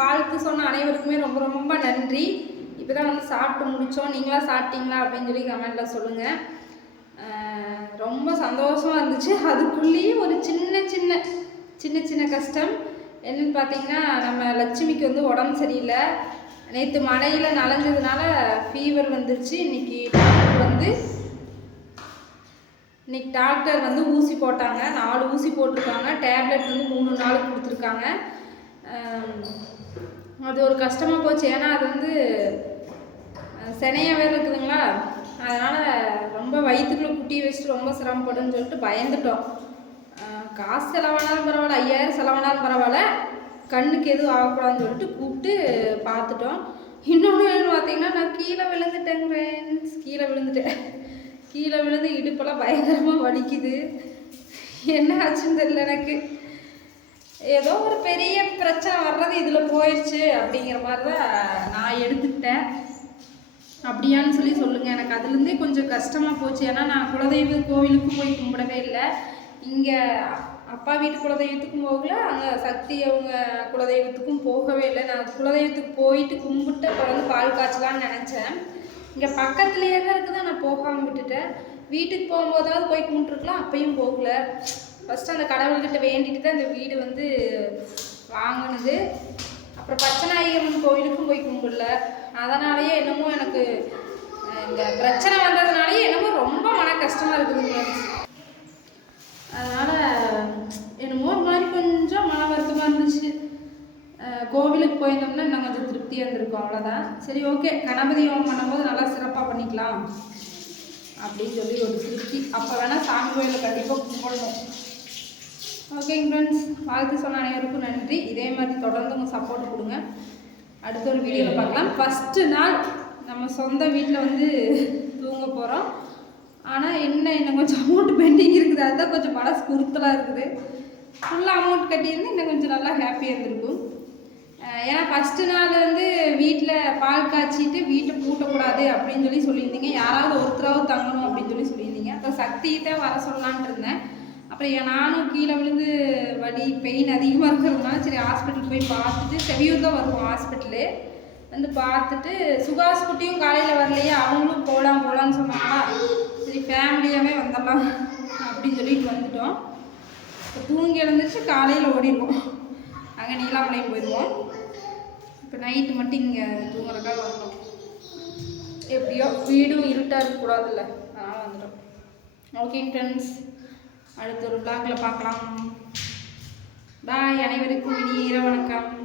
வாழ்த்து சொன்ன அனைவருக்குமே ரொம்ப ரொம்ப நன்றி. இப்போ தான் வந்து சாப்பிட்டு முடித்தோம் நீங்களாம் சாப்பிட்டீங்களா அப்படின்னு சொல்லி கமெண்டில் சொல்லுங்கள் ரொம்ப சந்தோஷமாக இருந்துச்சு. அதுக்குள்ளேயே ஒரு சின்ன சின்ன சின்ன சின்ன கஷ்டம். என்னென்னு பார்த்தீங்கன்னா நம்ம லட்சுமிக்கு வந்து உடம்பு சரியில்லை. நேற்று மழையில் நனைஞ்சதுனால ஃபீவர் வந்துருச்சு. இன்னைக்கு டாக்டர் வந்து இன்னைக்கு டாக்டர் வந்து ஊசி போட்டாங்க. நாலு ஊசி போட்டிருக்காங்க. டேப்லெட் வந்து மூணு நாள் கொடுத்துருக்காங்க. அது ஒரு கஷ்டமாக போச்சு. ஏன்னா அது வந்து சினையாக வேறு இருக்குதுங்களா? அதனால் ரொம்ப வயிற்றுக்குள்ளே குட்டி வச்சுட்டு ரொம்ப சிரமப்படுன்னு சொல்லிட்டு பயந்துட்டோம். காசு செலவானாலும் பரவாயில்ல ஐயாயிரம் செலவானாலும் பரவாயில்ல. கண்ணுக்கு எதுவும் ஆகக்கூடாதுன்னு சொல்லிட்டு கூப்பிட்டு பார்த்துட்டோம். இன்னொன்று என்னன்னு பார்த்தீங்கன்னா நான் கீழே விழுந்துட்டேங்க ஃப்ரெண்ட்ஸ் கீழே விழுந்துட்டேன். கீழே விழுந்து இடுப்பெல்லாம் பயங்கரமாக வலிக்குது. என்ன ஆச்சுன்னு தெரியல எனக்கு. ஏதோ ஒரு பெரிய பிரச்சனை வர்றது இதில் போயிடுச்சு அப்படிங்கிற மாதிரி தான் நான் எடுத்துக்கிட்டேன். அப்படியான்னு சொல்லி சொல்லுங்கள் எனக்கு அதுலேருந்தே கொஞ்சம் கஷ்டமாக போச்சு. ஏன்னா நான் குலதெய்வ கோவிலுக்கு போய் கும்பிடவே இல்லை. இங்கே அப்பா வீட்டு குலதெய்வத்துக்கும் போகல. அங்கே சக்தி அவங்க குலதெய்வத்துக்கும் போகவே இல்லை. நான் குலதெய்வத்துக்கு போயிட்டு கும்பிட்டு அப்புறம் வந்து பால் காய்ச்சலான்னு நினச்சேன். இங்கே பக்கத்துலேயே தான் இருக்குது? நான் போகாமல் விட்டுட்டேன். வீட்டுக்கு போகும்போதாவது போய் கும்பிட்டுருக்கலாம். அப்பயும் போகல. ஃபஸ்ட்டு அந்த கடவுள்கிட்ட வேண்டிட்டு தான் இந்த வீடு வந்து வாங்கினது. அப்புறம் பச்சநாயகம்மன் கோயிலுக்கும் போய் கும்பிடல. அதனாலேயே என்னமோ எனக்கு இந்த பிரச்சனை வந்ததுனாலேயே என்னமோ ரொம்ப மன கஷ்டமாக இருக்குதுங்க அதனால் என்னமோ ஒரு மாதிரி கொஞ்சம் மன வருத்தமாக இருந்துச்சு. கோவிலுக்கு போயிருந்தோம்னா இன்னும் கொஞ்சம் திருப்தியாக இருந்திருக்கும் அவ்வளோதான் சரி ஓகே. கணபதி ஹோம் பண்ணும்போது நல்லா சிறப்பாக பண்ணிக்கலாம் அப்படின்னு சொல்லி ஒரு திருப்தி. அப்போ வேணால் சாமி கோயிலில் கண்டிப்பாக கும்பிடணும். ஓகேங்க ஃப்ரெண்ட்ஸ் வாழ்த்து சொன்ன அனைவருக்கும் நன்றி. இதே மாதிரி தொடர்ந்து உங்கள் சப்போர்ட் கொடுங்க. அடுத்த ஒரு வீடியோவில் பார்க்கலாம். ஃபஸ்ட்டு நாள் நம்ம சொந்த வீட்டில் வந்து தூங்க போகிறோம் ஆனால் என்ன இன்னும் கொஞ்சம் அமௌண்ட் பெண்டிங் இருக்குது. அதுதான் கொஞ்சம் மனசு குறுத்தலாக இருக்குது. ஃபுல்லாக அமௌண்ட் கட்டியிருந்து இன்னும் கொஞ்சம் நல்லா ஹாப்பியாக இருந்திருக்கும். ஏன்னா ஃபஸ்ட்டு நாள் வந்து வீட்டில் பால் காய்ச்சிட்டு வீட்டை பூட்டக்கூடாது அப்படின்னு சொல்லி சொல்லியிருந்தீங்க. யாராவது ஒருத்தராவது தங்கணும் அப்படின்னு சொல்லி சொல்லியிருந்தீங்க. அப்புறம் சக்தியை தான் வர சொல்லலான்ட்டு இருந்தேன். அப்புறம் ஏன் நானும் கீழே விழுந்து வலி பெயின் அதிகமாக இருக்கிறதுனால சரி ஹாஸ்பிட்டல் போய் பார்த்துட்டு செவியூர் தான் வருவோம் ஹாஸ்பிட்டலு வந்து பார்த்துட்டு சுகாஸ் குட்டியும் காலையில் வரலையே அவங்களும் போகலாம் போகலான்னு சொன்னாங்களா? சரி ஃபேமிலியாகவே வந்துடலாம் அப்படின்னு சொல்லிட்டு வந்துட்டோம். இப்போ தூங்கி எழுந்துச்சு காலையில் ஓடிடுவோம். அங்கே நீலாமலையும் போயிடுவோம். இப்போ நைட்டு மட்டும் இங்கே தூங்குறதுக்காக வரணும் எப்படியோ வீடும் இருட்டாக இருக்கக்கூடாதுல்ல. அதனால் வந்துட்டோம். ஓகே ஃப்ரெண்ட்ஸ் அடுத்த ஒரு பிளாக்ல பார்க்கலாம். பாய் அனைவருக்கும் இனி இரவு வணக்கம்.